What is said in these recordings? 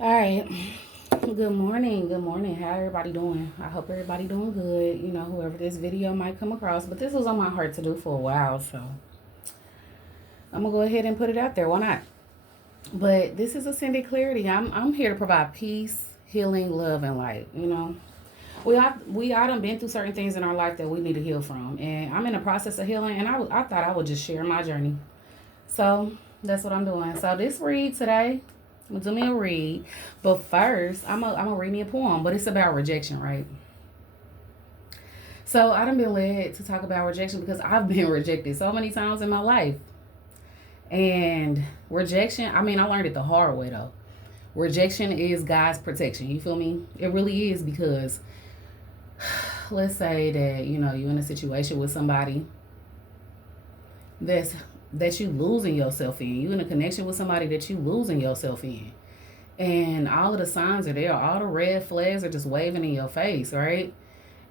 All right. Good morning. Good morning. How everybody doing? I hope everybody doing good. Whoever this video might come across, but this was on my heart to do for a while, so I'm gonna go ahead and put it out there. Why not? But this is Ascended Clarity. I'm here to provide peace, healing, love, and light. We all done been through certain things in our life that we need to heal from, and I'm in the process of healing. And I thought I would just share my journey. So that's what I'm doing. So this read today, I'm gonna do me a read. But first, I'm gonna read me a poem, but it's about rejection, right? So I done been led to talk about rejection because I've been rejected so many times in my life. And rejection, I mean, I learned it the hard way though. Rejection is God's protection. You feel me? It really is because let's say that, you're in a situation with somebody that's that you losing yourself in. You in a connection with somebody that you losing yourself in. And all of the signs are there. All the red flags are just waving in your face, right?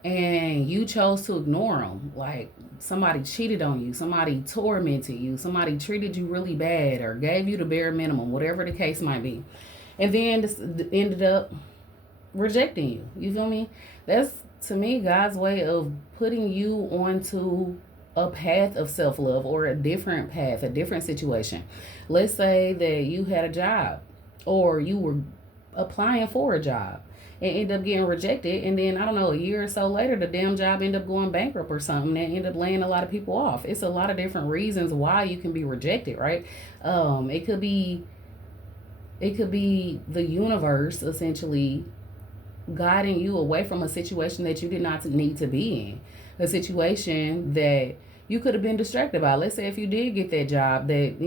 And you chose to ignore them. Like somebody cheated on you, somebody tormented you, somebody treated you really bad or gave you the bare minimum, whatever the case might be. And then this ended up rejecting you. You feel me? That's to me God's way of putting you onto a path of self love or a different path, a different situation. Let's say that you had a job or you were applying for a job and end up getting rejected, and then I don't know, a year or so later the damn job end up going bankrupt or something and end up laying a lot of people off. It's a lot of different reasons why you can be rejected, right? It could be the universe essentially guiding you away from a situation that you did not need to be in, a situation that you could have been distracted by. Let's say if you did get that job that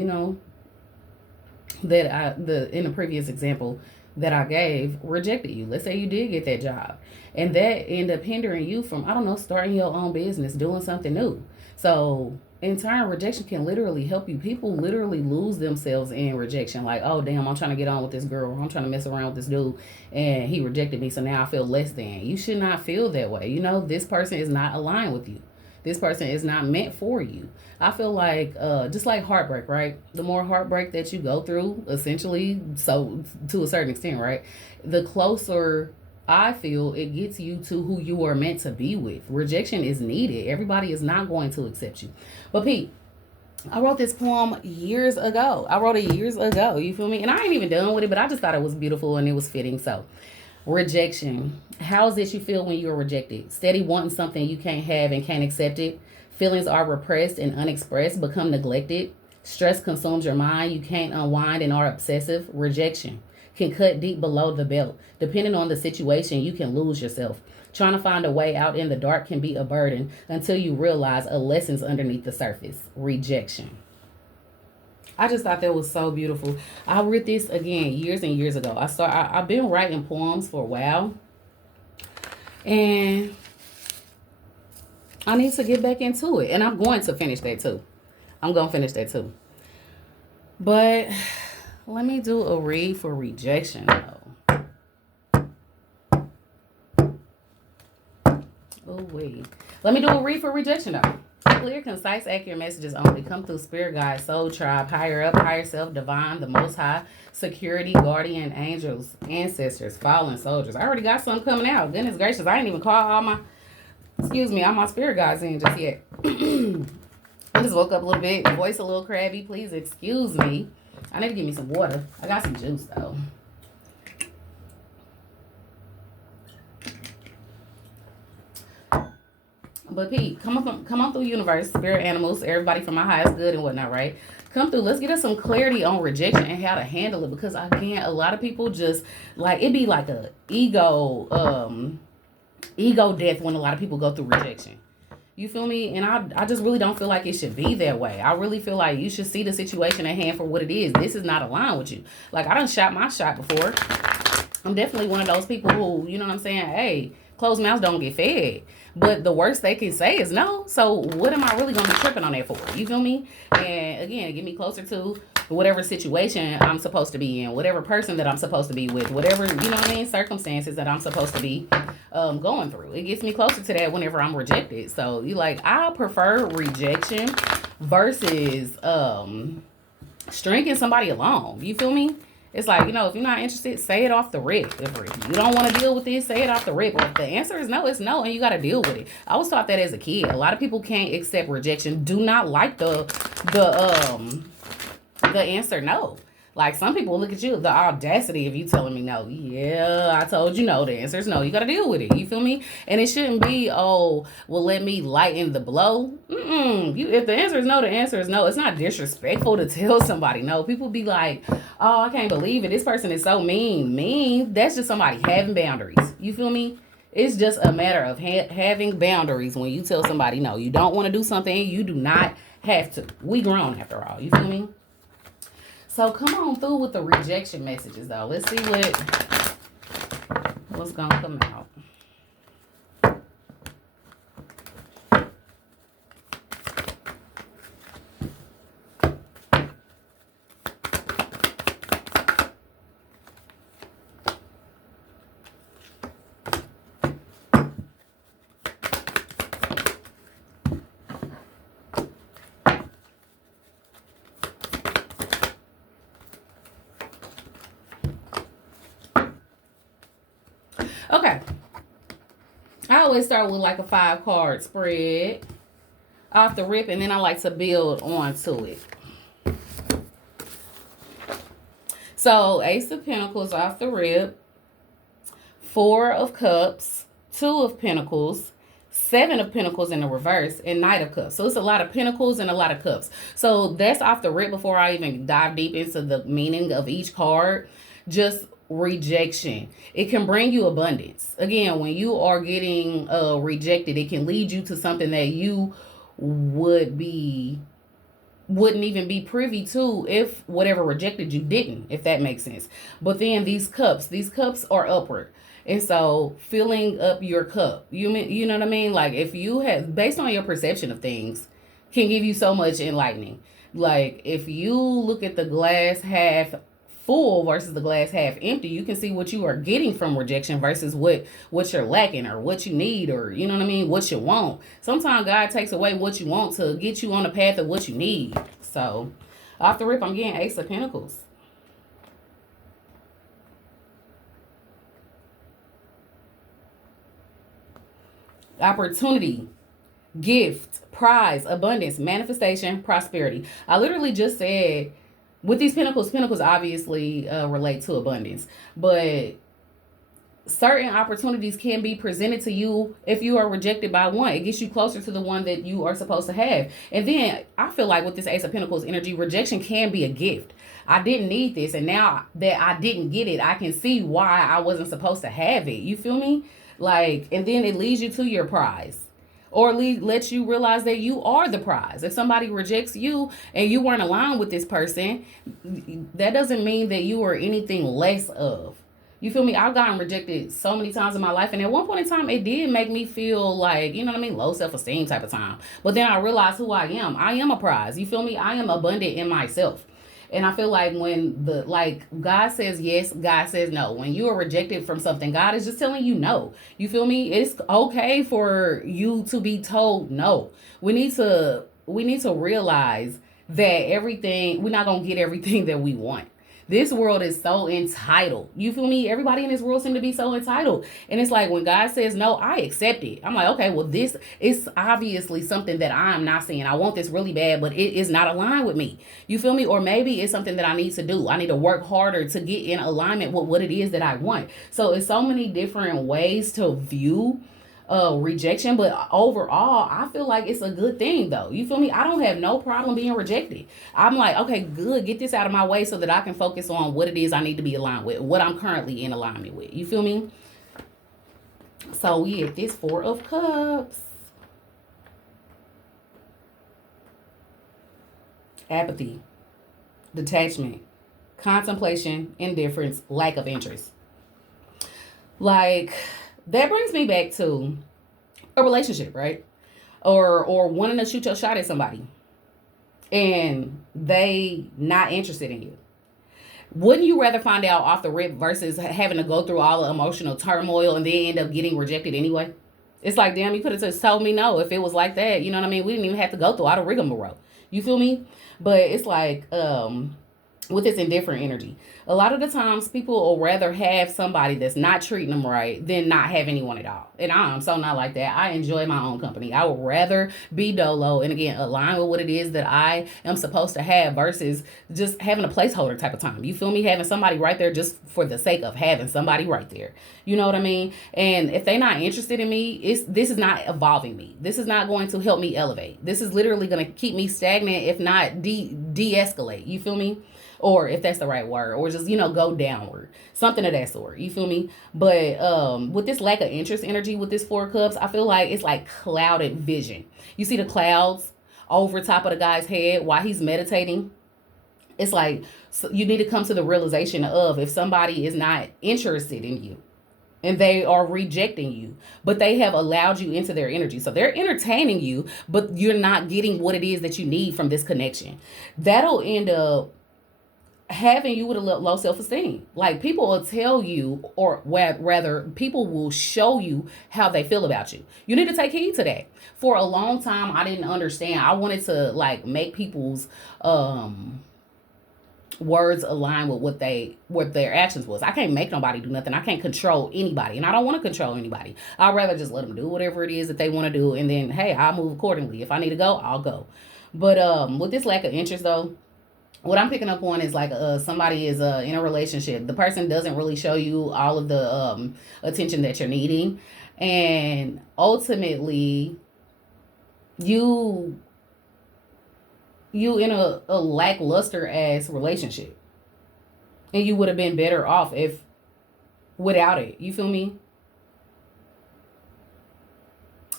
the in the previous example that I gave rejected you. Let's say you did get that job and that end up hindering you from, I don't know, starting your own business, doing something new. So in turn, rejection can literally help you. People literally lose themselves in rejection. Like, oh damn, I'm trying to get on with this girl, or I'm trying to mess around with this dude and he rejected me, so now I feel less than. You should not feel that way. This person is not aligned with you. This person is not meant for you. I feel like just like heartbreak, right? The more heartbreak that you go through, essentially, so to a certain extent, right? The closer I feel it gets you to who you are meant to be with. Rejection is needed. Everybody is not going to accept you. But Pete, I wrote this poem years ago. I wrote it years ago. You feel me? And I ain't even done with it, but I just thought it was beautiful and it was fitting. So, rejection. How is it you feel when you're rejected? Steady wanting something you can't have and can't accept it. Feelings are repressed and unexpressed, become neglected. Stress consumes your mind. You can't unwind and are obsessive. Rejection can cut deep below the belt. Depending on the situation, you can lose yourself. Trying to find a way out in the dark can be a burden until you realize a lesson's underneath the surface. Rejection. I just thought that was so beautiful. I read this again years and years ago. I've been writing poems for a while, and I need to get back into it. And I'm going to finish that too. I'm gonna finish that too. But let me do a read for rejection though. Oh wait. Let me do a read for rejection though. Clear, concise, accurate messages only. Come through spirit guide, soul tribe, higher up, higher self, divine, the most high, security, guardian, angels, ancestors, fallen soldiers. I already got some coming out. Goodness gracious, I ain't even call all my spirit guides in just yet. I just woke up a little bit, voice a little crabby. Please excuse me. I need to get me some water. I got some juice though. But Pete, come on through universe, spirit animals, everybody from my highest good and whatnot, right? Come through. Let's get us some clarity on rejection and how to handle it, because again, a lot of people just like it be like a ego death when a lot of people go through rejection. You feel me? And I just really don't feel like it should be that way. I really feel like you should see the situation at hand for what it is. This is not aligned with you. Like I done shot my shot before. I'm definitely one of those people who, you know what I'm saying? Hey, closed mouths don't get fed. But the worst they can say is no. So what am I really gonna be tripping on that for? You feel me? And again, get me closer to whatever situation I'm supposed to be in, whatever person that I'm supposed to be with, whatever, you know what I mean, circumstances that I'm supposed to be going through. It gets me closer to that whenever I'm rejected. So you like, I prefer rejection versus stringing somebody along. You feel me? It's like, if you're not interested, say it off the rip. If you don't want to deal with this, say it off the rip. Or if the answer is no, it's no, and you got to deal with it. I was taught that as a kid. A lot of people can't accept rejection. Do not like the answer no. Like some people look at you, the audacity of you telling me no. Yeah, I told you no. The answer is no. You got to deal with it. You feel me? And it shouldn't be, oh, well, let me lighten the blow. If the answer is no, the answer is no. It's not disrespectful to tell somebody no. People be like, oh, I can't believe it. This person is so mean. Mean? That's just somebody having boundaries. You feel me? It's just a matter of having boundaries when you tell somebody no. You don't want to do something. You do not have to. We grown after all. You feel me? So come on through with the rejection messages, though. Let's see what's gonna come out. Okay. I always start with like a 5-card spread off the rip, and then I like to build onto it. So, Ace of Pentacles off the rip, 4 of Cups, 2 of Pentacles, 7 of Pentacles in the reverse, and Knight of Cups. So it's a lot of Pentacles and a lot of Cups. So that's off the rip before I even dive deep into the meaning of each card. Just rejection. It can bring you abundance. Again, when you are getting rejected, it can lead you to something that you wouldn't even be privy to if whatever rejected you didn't, if that makes sense. But then these cups are upward. And so filling up your cup, you know what I mean? Like if you have, based on your perception of things, can give you so much enlightening. Like if you look at the glass half full versus the glass half empty, you can see what you are getting from rejection versus what you're lacking or what you need, or you know what I mean, what you want. Sometimes God takes away what you want to get you on the path of what you need. So off the rip, I'm getting Ace of Pentacles. Opportunity, gift, prize, abundance, manifestation, prosperity. I literally just said with these pentacles obviously relate to abundance, but certain opportunities can be presented to you if you are rejected by one. It gets you closer to the one that you are supposed to have. And then I feel like with this Ace of Pentacles energy, rejection can be a gift. I didn't need this, and now that I didn't get it, I can see why I wasn't supposed to have it. You feel me? Like, and then it leads you to your prize. Or lets you realize that you are the prize. If somebody rejects you and you weren't aligned with this person, that doesn't mean that you are anything less of. You feel me? I've gotten rejected so many times in my life. And at one point in time, it did make me feel like, you know what I mean? Low self-esteem type of time. But then I realized who I am. I am a prize. You feel me? I am abundant in myself. And I feel like when God says yes, God says no. When you are rejected from something, God is just telling you no. You feel me? It's okay for you to be told no. We need to realize that we're not going to get everything that we want. This world is so entitled. You feel me? Everybody in this world seem to be so entitled. And it's like when God says no, I accept it. I'm like, okay, well, this is obviously something that I'm not seeing. I want this really bad, but it is not aligned with me. You feel me? Or maybe it's something that I need to do. I need to work harder to get in alignment with what it is that I want. So it's so many different ways to view rejection, but overall I feel like it's a good thing though. You feel me? I don't have no problem being rejected. I'm like, okay, good, get this out of my way so that I can focus on what it is I need to be aligned with, what I'm currently in alignment with. You feel me? So we have this 4 of Cups. Apathy, detachment, contemplation, indifference, lack of interest. Like, that brings me back to a relationship, right? Or wanting to shoot your shot at somebody and they not interested in you. Wouldn't you rather find out off the rip versus having to go through all the emotional turmoil and then end up getting rejected anyway? It's like, damn, you could have just told me no if it was like that. You know what I mean? We didn't even have to go through all the rigmarole. You feel me? But it's like, with this indifferent energy. A lot of the times people will rather have somebody that's not treating them right than not have anyone at all. And I'm so not like that. I enjoy my own company. I would rather be dolo and again align with what it is that I am supposed to have versus just having a placeholder type of time. You feel me? Having somebody right there just for the sake of having somebody right there. You know what I mean? And if they're not interested in me, this is not evolving me. This is not going to help me elevate. This is literally going to keep me stagnant, if not de-escalate. You feel me? Or if that's the right word, or just go downward, something of that sort. You feel me? But with this lack of interest energy with this 4 cups, I feel like it's like clouded vision. You see the clouds over top of the guy's head while he's meditating. It's like, so you need to come to the realization of, if somebody is not interested in you and they are rejecting you, but they have allowed you into their energy, so they're entertaining you, but you're not getting what it is that you need from this connection, that'll end up having you with a low self-esteem. Like, people will tell you, or rather people will show you how they feel about you. You need to take heed to that. For a long time I didn't understand. I wanted to like make people's words align with what their actions was. I can't make nobody do nothing. I can't control anybody, and I don't want to control anybody. I'd rather just let them do whatever it is that they want to do, and then hey, I'll move accordingly. If I need to go, I'll go. But with this lack of interest though, what I'm picking up on is like somebody is in a relationship. The person doesn't really show you all of the attention that you're needing, and ultimately, you in a lackluster ass relationship, and you would have been better off if without it. You feel me?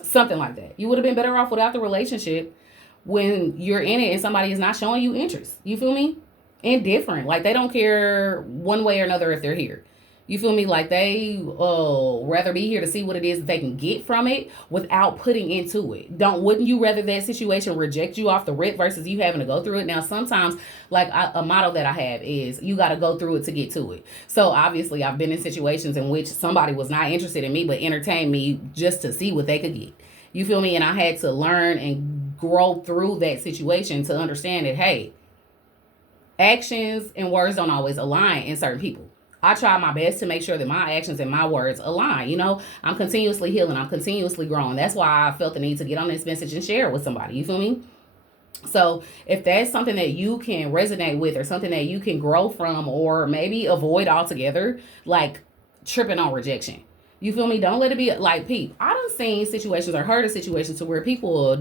Something like that. You would have been better off without the relationship when you're in it and somebody is not showing you interest. You feel me? Indifferent. Like, they don't care one way or another if they're here. You feel me? Like, they rather be here to see what it is that they can get from it without putting into it. Wouldn't you rather that situation reject you off the rip versus you having to go through it? Now, sometimes, like, a motto that I have is you got to go through it to get to it. So obviously I've been in situations in which somebody was not interested in me but entertained me just to see what they could get. You feel me? And I had to learn and grow through that situation to understand that, hey, actions and words don't always align in certain people. I try my best to make sure that my actions and my words align. I'm continuously healing. I'm continuously growing. That's why I felt the need to get on this message and share it with somebody. You feel me? So if that's something that you can resonate with, or something that you can grow from, or maybe avoid altogether, like tripping on rejection. You feel me? Don't let it be like, peep. I done seen situations or heard of situations to where people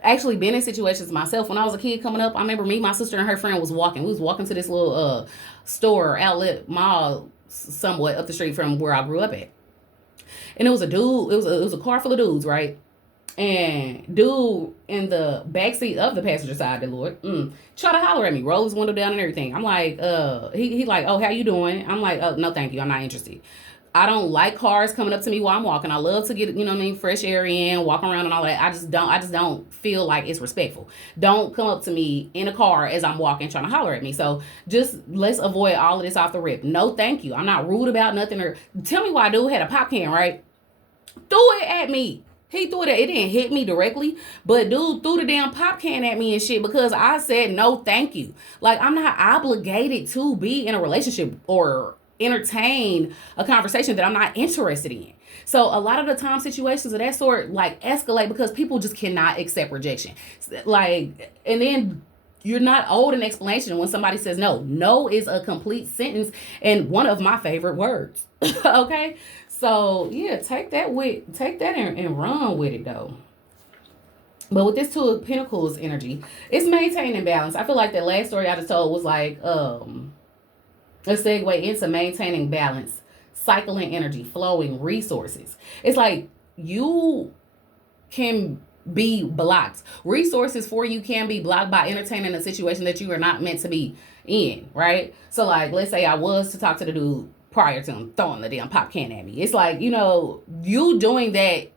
actually been in situations myself. When I was a kid coming up, I remember me, my sister, and her friend was walking. We was walking to this little store, outlet, mall, somewhat up the street from where I grew up at. And it was a dude. It was a car full of dudes, right? And dude in the backseat of the passenger side, the Lord, try to holler at me, roll his window down and everything. I'm like, he like, oh, how you doing? I'm like, oh, no, thank you, I'm not interested. I don't like cars coming up to me while I'm walking. I love to get, fresh air in, walk around and all that. I just don't feel like it's respectful. Don't come up to me in a car as I'm walking trying to holler at me. So just let's avoid all of this off the rip. No, thank you. I'm not rude about nothing. Or tell me why dude had a pop can, right? Threw it at me. He threw it. It didn't hit me directly, but dude threw the damn pop can at me and shit because I said no, thank you. Like, I'm not obligated to be in a relationship or entertain a conversation that I'm not interested in. So a lot of the time situations of that sort like escalate because people just cannot accept rejection. Like, and then you're not owed an explanation when somebody says no. No is a complete sentence and one of my favorite words. Okay? So yeah, take that and run with it though. But with this Two of Pentacles energy, it's maintaining balance. I feel like that last story I just told was like a segue into maintaining balance, cycling energy, flowing resources. It's like you can be blocked. Resources for you can be blocked by entertaining a situation that you are not meant to be in, right? So like, let's say I was to talk to the dude prior to him throwing the damn pop can at me. It's like, you doing that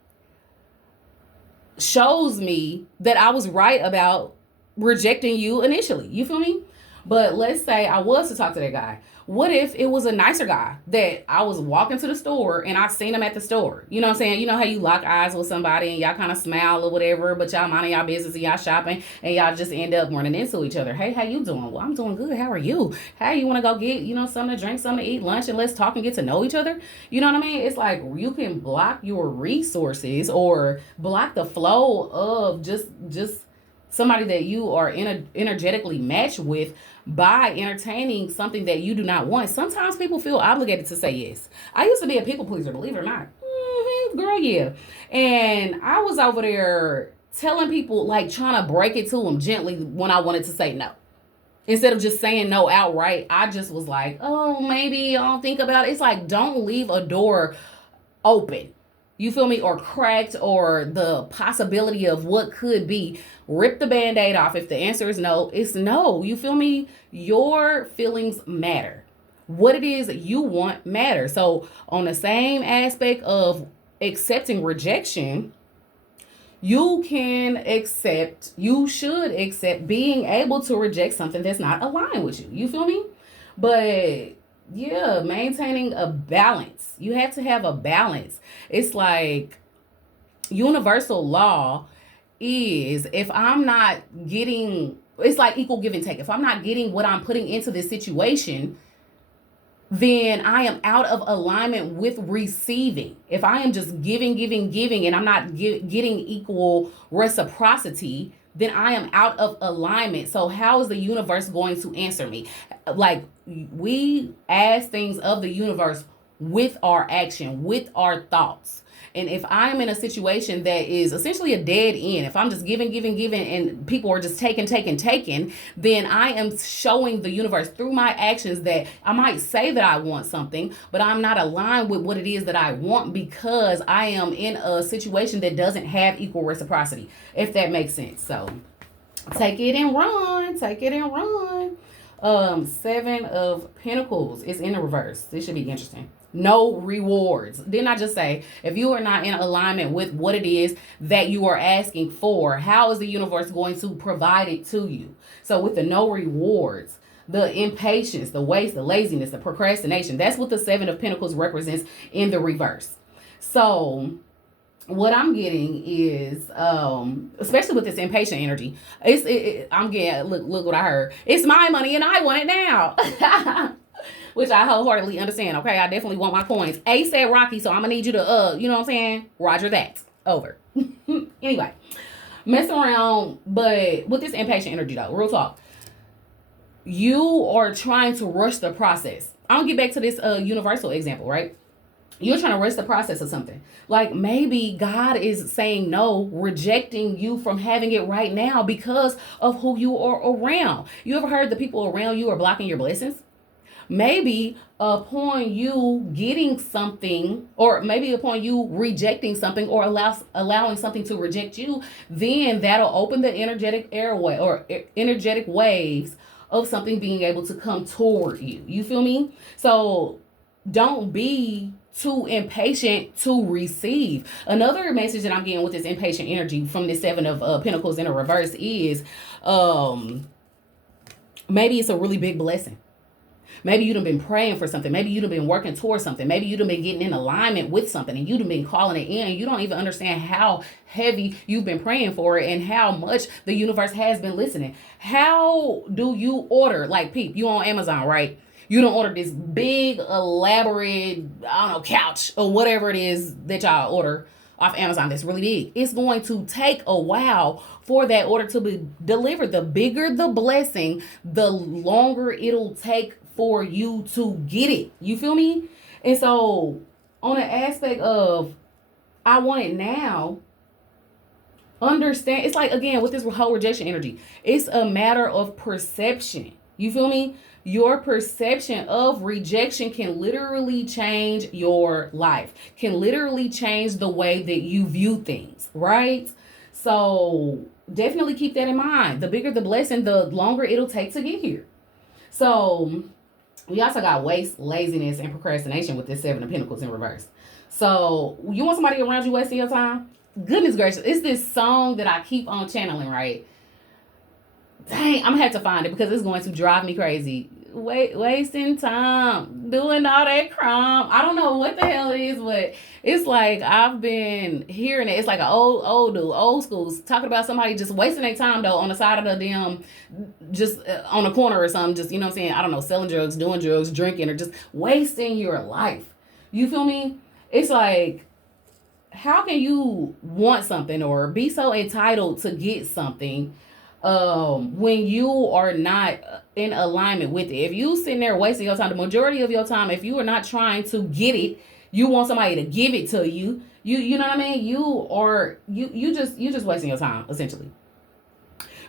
shows me that I was right about rejecting you initially. You feel me? But let's say I was to talk to that guy. What if it was a nicer guy that I was walking to the store and I seen him at the store? You know what I'm saying? You know how you lock eyes with somebody and y'all kind of smile or whatever, but y'all minding y'all business and y'all shopping and y'all just end up running into each other. Hey, how you doing? Well, I'm doing good. How are you? Hey, you want to go get, something to drink, something to eat, lunch, and let's talk and get to know each other? You know what I mean? It's like you can block your resources or block the flow of just somebody that you are energetically matched with by entertaining something that you do not want. Sometimes people feel obligated to say yes. I used to be a people pleaser, believe it or not. Girl, yeah. And I was over there telling people, like trying to break it to them gently when I wanted to say no. Instead of just saying no outright, I just was like, oh, maybe I'll think about it. It's like, don't leave a door open. You feel me? Or cracked, or the possibility of what could be. Rip the band-aid off. If the answer is no, it's no. You feel me? Your feelings matter. What it is you want matters. So on the same aspect of accepting rejection, you should accept being able to reject something that's not aligned with you. You feel me? But yeah, maintaining a balance. You have to have a balance. It's like universal law is, if I'm not getting, it's like equal give and take. If I'm not getting what I'm putting into this situation, then I am out of alignment with receiving. If I am just giving, and I'm not getting equal reciprocity, then I am out of alignment. So how is the universe going to answer me? Like, we ask things of the universe with our action, with our thoughts. And if I'm in a situation that is essentially a dead end, if I'm just giving, and people are just taking, then I am showing the universe through my actions that I might say that I want something, but I'm not aligned with what it is that I want, because I am in a situation that doesn't have equal reciprocity, if that makes sense. So take it and run. Seven of Pentacles is in the reverse. This should be interesting. No rewards. Didn't I just say, if you are not in alignment with what it is that you are asking for, how is the universe going to provide it to you? So with the no rewards, the impatience, the waste, the laziness, the procrastination, that's what the Seven of Pentacles represents in the reverse. So what I'm getting is, especially with this impatient energy, I'm getting, look what I heard. It's my money and I want it now. Which I wholeheartedly understand. Okay, I definitely want my coins. A said Rocky, so I'm gonna need you to, you know what I'm saying? Roger that. Over. Anyway, mess around, but with this impatient energy though, real talk, you are trying to rush the process. I'll get back to this universal example, right? You're trying to rush the process of something. Like, maybe God is saying no, rejecting you from having it right now because of who you are around. You ever heard the people around you are blocking your blessings? Maybe upon you getting something, or maybe upon you rejecting something, or allowing something to reject you, then that'll open the energetic airway or energetic waves of something being able to come toward you. You feel me? So don't be too impatient to receive. Another message that I'm getting with this impatient energy from this Seven of Pentacles in a reverse is, maybe it's a really big blessing. Maybe you've been praying for something. Maybe you've been working towards something. Maybe you've been getting in alignment with something, and you've been calling it in. You don't even understand how heavy you've been praying for it and how much the universe has been listening. How do you order? Like, peep, you on Amazon, right? You don't order this big, elaborate, I don't know, couch or whatever it is that y'all order off Amazon that's really big. It's going to take a while for that order to be delivered. The bigger the blessing, the longer it'll take for you to get it. You feel me? And so on the aspect of I want it now, understand, it's like, again, with this whole rejection energy, it's a matter of perception. You feel me? Your perception of rejection can literally change your life, can literally change the way that you view things, right? So definitely keep that in mind. The bigger the blessing, the longer it'll take to get here. So we also got waste, laziness, and procrastination with this Seven of Pentacles in reverse. So you want somebody around you wasting your time? Goodness gracious, it's this song that I keep on channeling, right? Dang, I'm gonna have to find it because it's going to drive me crazy. Wasting time doing all that crime. I don't know what the hell it is, but it's like I've been hearing it. It's like an old dude, old schools talking about somebody just wasting their time though on the side of the damn, just on a corner or something. Just, you know what I'm saying? I don't know, selling drugs, doing drugs, drinking, or just wasting your life. You feel me? It's like, how can you want something or be so entitled to get something when you are not in alignment with it? If you sitting there wasting your time, the majority of your time, if you are not trying to get it, you want somebody to give it to you. You know what I mean? You just wasting your time essentially.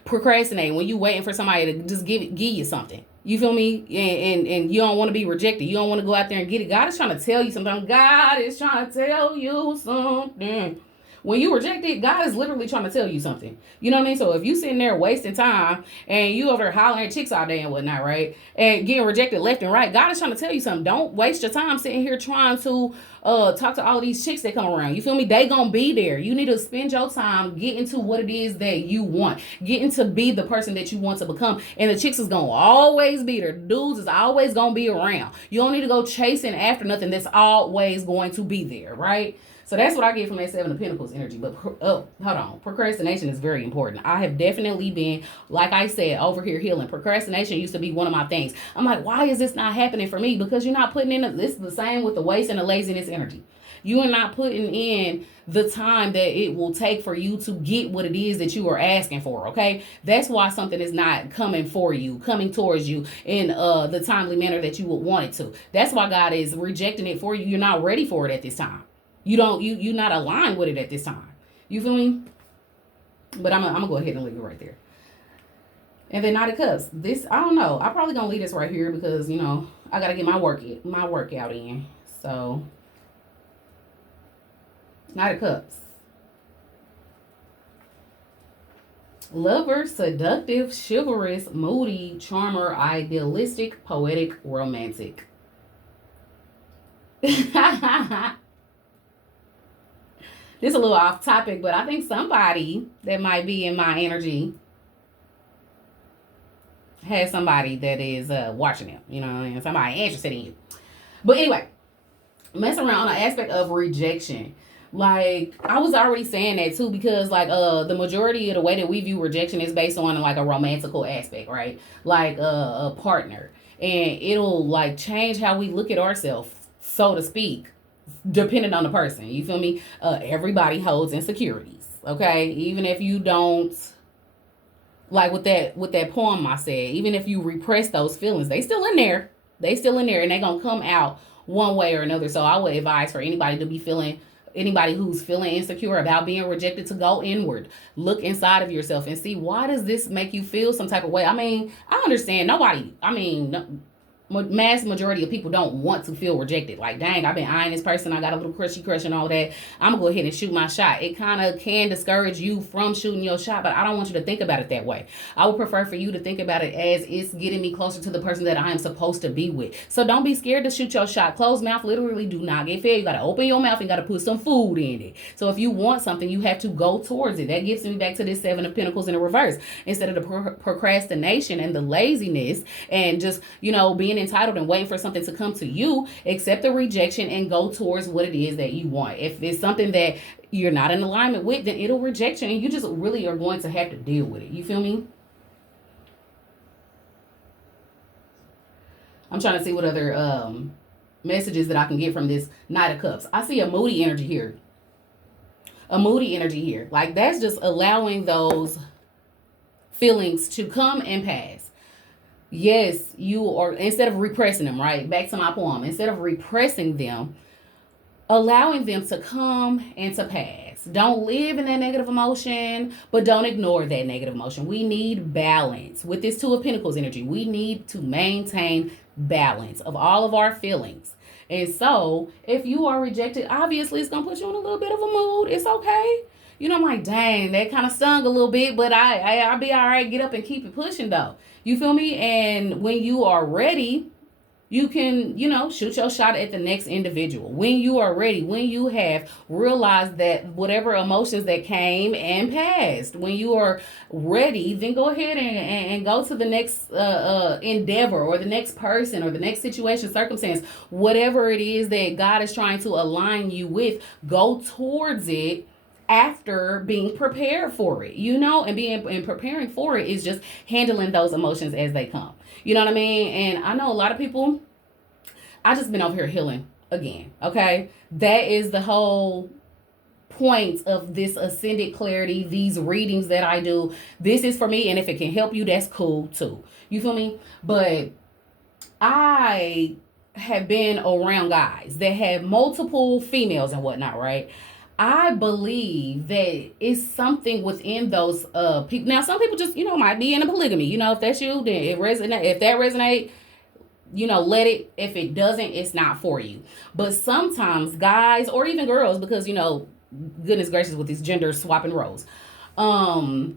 Procrastinating when you waiting for somebody to just give you something. You feel me? And you don't want to be rejected. You don't want to go out there and get it. God is trying to tell you something. God is trying to tell you something. When you reject it, God is literally trying to tell you something. You know what I mean? So if you sitting there wasting time and you over there hollering at chicks all day and whatnot, right? And getting rejected left and right, God is trying to tell you something. Don't waste your time sitting here trying to talk to all of these chicks that come around. You feel me? They gonna be there. You need to spend your time getting to what it is that you want. Getting to be the person that you want to become. And the chicks is gonna always be there. Dudes is always gonna be around. You don't need to go chasing after nothing that's always going to be there, right? So that's what I get from that Seven of Pentacles energy. But hold on. Procrastination is very important. I have definitely been, like I said, over here healing. Procrastination used to be one of my things. I'm like, why is this not happening for me? Because you're not putting in, this is the same with the waste and the laziness energy. You are not putting in the time that it will take for you to get what it is that you are asking for, okay? That's why something is not coming for you, coming towards you in the timely manner that you would want it to. That's why God is rejecting it for you. You're not ready for it at this time. You're not aligned with it at this time. You feel me? But I'm gonna go ahead and leave it right there. And then Knight of Cups. This, I don't know. I'm probably gonna leave this right here because I gotta get my workout in. So Knight of Cups. Lover, seductive, chivalrous, moody, charmer, idealistic, poetic, romantic. This is a little off topic, but I think somebody that might be in my energy has somebody that is watching them, and somebody interested in you. But anyway, messing around on the aspect of rejection. Like, I was already saying that too, because like the majority of the way that we view rejection is based on like a romantical aspect, right? Like a partner. And it'll like change how we look at ourselves, so to speak, depending on the person. You feel me? Everybody holds insecurities, okay? Even if you don't, like with that poem I said, even if you repress those feelings, they still in there. And they gonna come out one way or another. So I would advise for anybody who's feeling insecure about being rejected to go inward. Look inside of yourself and see, why does this make you feel some type of way? I mean, I understand mass majority of people don't want to feel rejected. Like, dang, I've been eyeing this person, I got a little crush and all that, I'm gonna go ahead and shoot my shot. It kind of can discourage you from shooting your shot, but I don't want you to think about it that way. I would prefer for you to think about it as, it's getting me closer to the person that I am supposed to be with. So don't be scared to shoot your shot. Closed mouth literally do not get fed. You gotta open your mouth and gotta put some food in it. So if you want something, you have to go towards it. That gets me back to this Seven of Pentacles in the reverse. Instead of the procrastination and the laziness and just being entitled and waiting for something to come to you, accept the rejection and go towards what it is that you want. If it's something that you're not in alignment with, then it'll reject you, and you just really are going to have to deal with it. You feel me? I'm trying to see what other messages that I can get from this Knight of Cups. I see a moody energy here. Like, that's just allowing those feelings to come and pass. Yes, you are, instead of repressing them, right? Back to my poem. Instead of repressing them, allowing them to come and to pass. Don't live in that negative emotion, but don't ignore that negative emotion. We need balance. With this Two of Pentacles energy, we need to maintain balance of all of our feelings. And so, if you are rejected, obviously it's going to put you in a little bit of a mood. It's okay. I'm like, dang, that kind of stung a little bit, but I'll be all right. Get up and keep it pushing, though. You feel me? And when you are ready, you can, shoot your shot at the next individual. When you are ready, when you have realized that whatever emotions that came and passed, when you are ready, then go ahead and go to the next endeavor or the next person or the next situation, circumstance, whatever it is that God is trying to align you with, go towards it after being prepared for it, and preparing for it is just handling those emotions as they come. You know what I mean? And I know a lot of people, I just been over here healing again. Okay. That is the whole point of this ascended clarity, these readings that I do. This is for me. And if it can help you, that's cool too. You feel me? But I have been around guys that have multiple females and whatnot, right? I believe that it's something within those people. Now, some people just, might be in a polygamy. If that's you, then it resonate. If that resonate, let it. If it doesn't, it's not for you. But sometimes guys or even girls, because, goodness gracious, with these gender swapping roles, a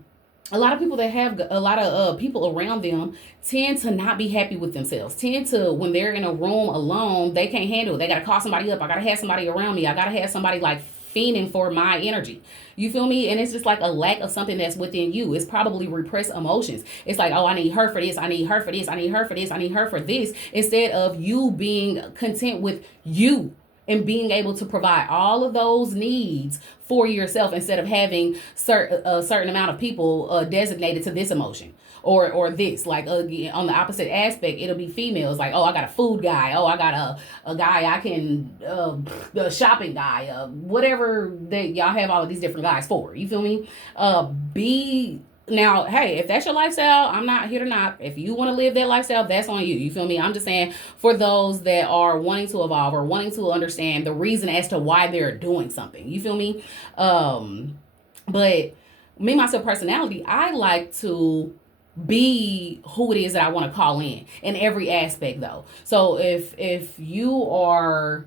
lot of people that have a lot of people around them tend to not be happy with themselves. Tend to, when they're in a room alone, they can't handle it. They got to call somebody up. I got to have somebody around me. I got to have somebody like fiending for my energy. You feel me? And it's just like a lack of something that's within you. It's probably repressed emotions. It's like, oh, I need her for this. I need her for this. I need her for this. I need her for this. Instead of you being content with you and being able to provide all of those needs for yourself, instead of having a certain amount of people designated to this emotion or this. Like, on the opposite aspect, it'll be females. Like, oh, I got a food guy. Oh, I got a guy I can, the shopping guy, whatever that y'all have all of these different guys for. You feel me? Now, hey, if that's your lifestyle, I'm not here to knock. If you want to live that lifestyle, that's on you. You feel me? I'm just saying, for those that are wanting to evolve or wanting to understand the reason as to why they're doing something. You feel me? But me, myself, personality, I like to be who it is that I want to call in every aspect, though. So if you are,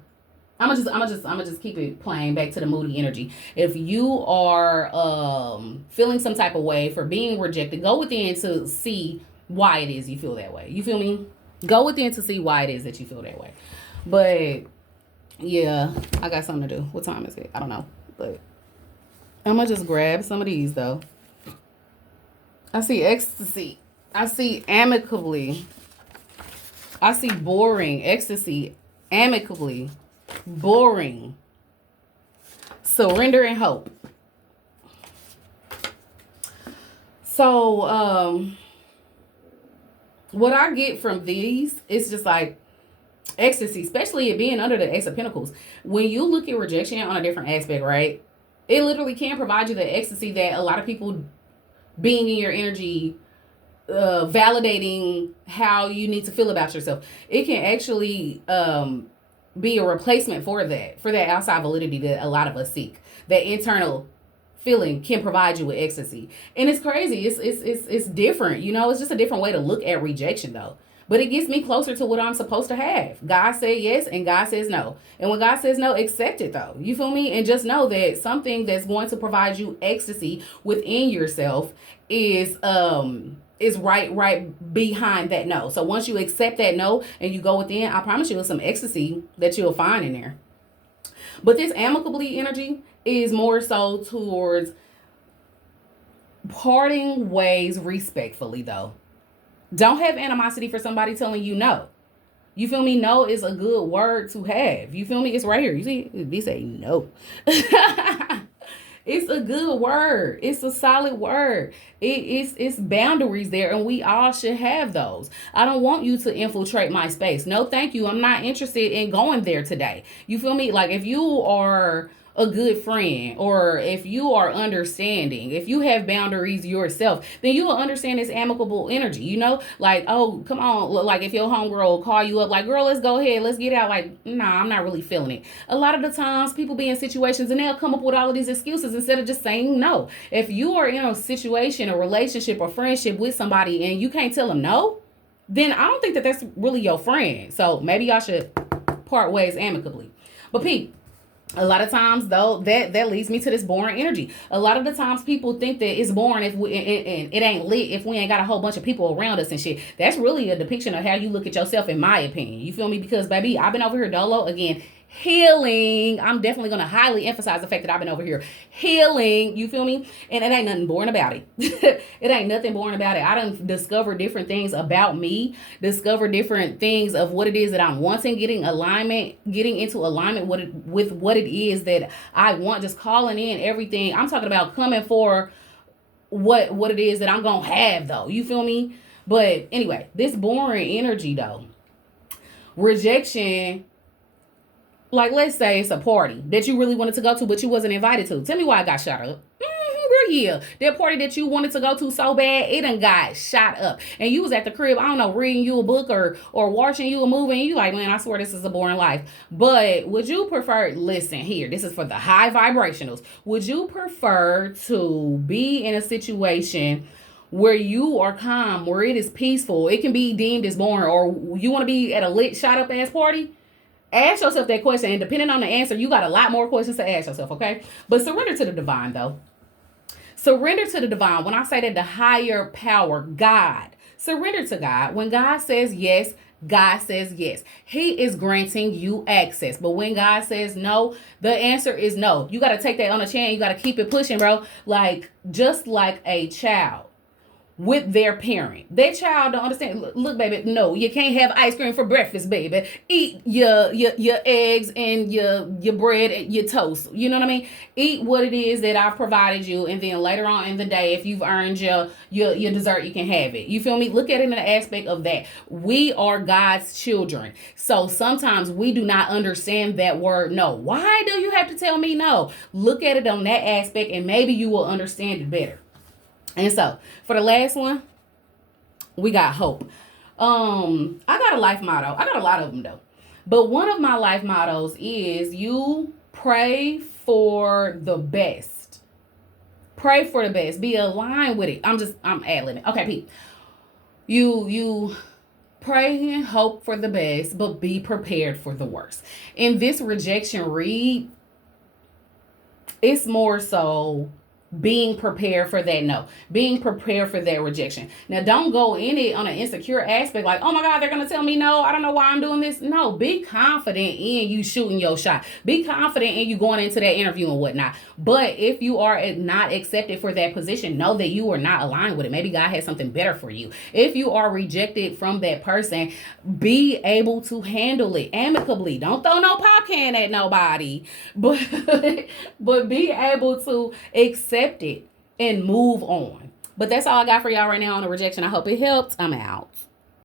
I'm gonna just keep it playing back to the moody energy. If you are feeling some type of way for being rejected, go within to see why it is you feel that way. You feel me? Go within to see why it is that you feel that way. But yeah, I got something to do. What time is it? I don't know. But I'm gonna just grab some of these though. I see ecstasy. I see amicably. I see boring. Ecstasy. Amicably. Boring. Surrender and hope. So, what I get from these is just like ecstasy, especially it being under the Ace of Pentacles. When you look at rejection on a different aspect, right? It literally can provide you the ecstasy that a lot of people being in your energy, validating how you need to feel about yourself. It can actually be a replacement for that outside validity that a lot of us seek. That internal feeling can provide you with ecstasy. And it's crazy. It's different. It's just a different way to look at rejection, though. But it gets me closer to what I'm supposed to have. God said yes and God says no. And when God says no, accept it, though. You feel me? And just know that something that's going to provide you ecstasy within yourself is right behind that no. So once you accept that no and you go within, I promise you it's some ecstasy that you'll find in there. But this amicably energy is more so towards parting ways respectfully, though. Don't have animosity for somebody telling you no. You feel me? No is a good word to have. You feel me? It's right here. You see, they say no. It's a good word. It's a solid word. It's boundaries there, and we all should have those. I don't want you to infiltrate my space. No, thank you. I'm not interested in going there today. You feel me? Like, if you are a good friend, or if you are understanding, if you have boundaries yourself, then you will understand this amicable energy, like, oh, come on. Like, if your homegirl will call you up, like, girl, let's go ahead, let's get out. Like, nah, I'm not really feeling it. A lot of the times people be in situations and they'll come up with all of these excuses instead of just saying no. If you are in a situation, a relationship, or friendship with somebody and you can't tell them no, then I don't think that that's really your friend. So maybe y'all should part ways amicably. But Pete, A lot of times, though, that leads me to this boring energy. A lot of the times, people think that it's boring if we and it ain't lit if we ain't got a whole bunch of people around us and shit. That's really a depiction of how you look at yourself, in my opinion. You feel me? Because baby, I've been over here dolo again, healing. I'm definitely gonna highly emphasize the fact that I've been over here healing. You feel me? And it ain't nothing boring about it. It ain't nothing boring about it. I done discovered different things about me, discover different things of what it is that I'm wanting, getting into alignment with what it is that I want, just calling in everything. I'm talking about coming for what it is that I'm gonna have though. You feel me? But anyway, this boring energy though, rejection, like let's say it's a party that you really wanted to go to but you wasn't invited to. Tell me why I got shot up. Yeah, that party that you wanted to go to so bad, it done got shot up. And you was at the crib, I don't know, reading you a book or watching you a movie, and you like, man, I swear this is a boring life. But would you prefer, listen here, this is for the high vibrationals. Would you prefer to be in a situation where you are calm, where it is peaceful, it can be deemed as boring, or you want to be at a lit, shot up ass party? Ask yourself that question, and depending on the answer, you got a lot more questions to ask yourself, okay? But surrender to the divine, though. Surrender to the divine. When I say that, the higher power, God, surrender to God. When God says yes, God says yes. He is granting you access. But when God says no, the answer is no. You got to take that on a chin. You got to keep it pushing, bro. Like, just like a child with their parent. Their child don't understand. Look, baby, no, you can't have ice cream for breakfast, baby. Eat your eggs and your bread and your toast. You know what I mean? Eat what it is that I've provided you, and then later on in the day, if you've earned your dessert, you can have it. You feel me? Look at it in the aspect of that. We are God's children. So sometimes we do not understand that word no. Why do you have to tell me no? Look at it on that aspect, and maybe you will understand it better. And so, for the last one, we got hope. I got a life motto. I got a lot of them though. But one of my life mottos is you pray for the best. Pray for the best. Be aligned with it. I'm ad-libbing. Okay, Pete. You pray and hope for the best, but be prepared for the worst. In this rejection read, it's more so being prepared for that no, being prepared for that rejection. Now, don't go in it on an insecure aspect like, oh my God, they're gonna tell me no, I don't know why I'm doing this. No, be confident in you shooting your shot. Be confident in you going into that interview and whatnot. But if you are not accepted for that position, know that you are not aligned with it. Maybe God has something better for you. If you are rejected from that person, be able to handle it amicably. Don't throw no pop can at nobody, but but be able to accept it and move on. But that's all I got for y'all right now on the rejection. I hope it helped. I'm out.